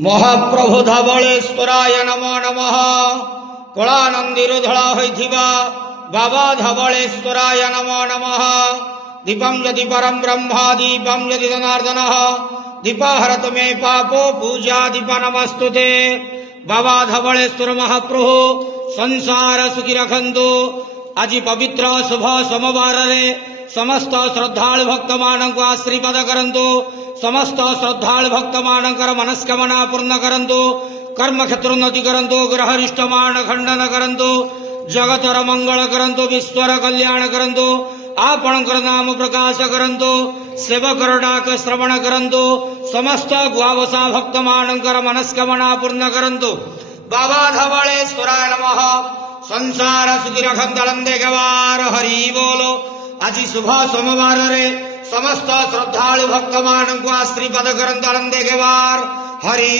महाप्रभु धवलेश्वराय नमो नमः। कलानंदीर धड़ा होइथिबा बाबा धवलेश्वराय नमो नमः। दीपम यदि परम ब्रह्मा दीपम यदि जनार्दनः दीपहरत मे पापो पूजा दीप नमस्तुते। बाबा धवलेश्वर महाप्रभु संसार सुखी रखंतु। आज पवित्र शुभ सोमवार रे समस्त श्रद्धालु भक्त मानक आशीर्वाद करंतु। समस्त श्रद्धालु भक्त मानकर मनस्कामना पूर्ण करंतु। कर्म क्षेत्र उन्नति करंतु। ग्रहरिष्ट मान खंडन करंतु। जगतर मंगल करंतु। विश्वर कल्याण करंतु। आपणकर नाम प्रकाश करंतु। सेवकर डाक श्रवण करंतु। समस्त गुआवसा भक्त मानकर मनस्कामना पूर्ण करंतु। बाबा धवलेश्वराय नमः। संसार सुखी रखंतलंदे गवार हरि बोलो। आज शुभ सोमवार रे समस्त श्रद्धालु भक्त मानक आशीर्वाद करंतलंदे गवार हरि।